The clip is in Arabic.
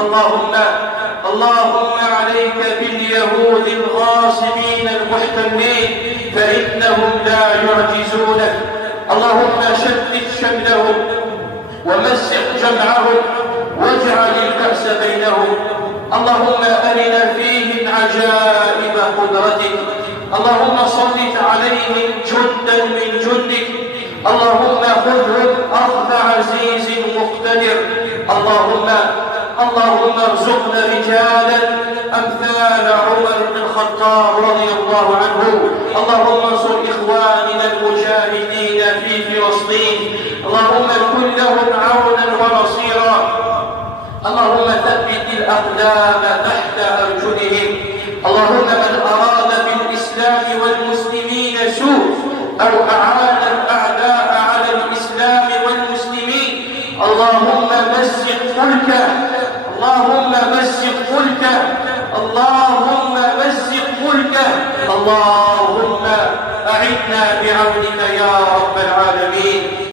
اللهم عليك باليهود الغاصبين المحتمين فإنهم لا يعجزونك. اللهم شتت شملهم ومزق جمعهم واجعل البأس بينهم. اللهم أرنا فيهم عجائب قدرتك. اللهم سلط عليهم جندا من جندك. اللهم خذهم أخذ عزيز مقتدر. اللهم ارزقنا رجالا أمثال عمر بن الخطاب رضي الله عنه. اللهم انصر إخواننا المجاهدين في فلسطين. اللهم كن لهم عونا ونصيرا. اللهم ثبت الأقدام تحت أرجلهم. اللهم من أراد بالإسلام والمسلمين سوء أو أعان الأعداء على الإسلام والمسلمين اللهم مزق ملكه. اللهم مزق ملكه. اللهم مزق ملكه. اللهم أعنا بعونك يا رب العالمين.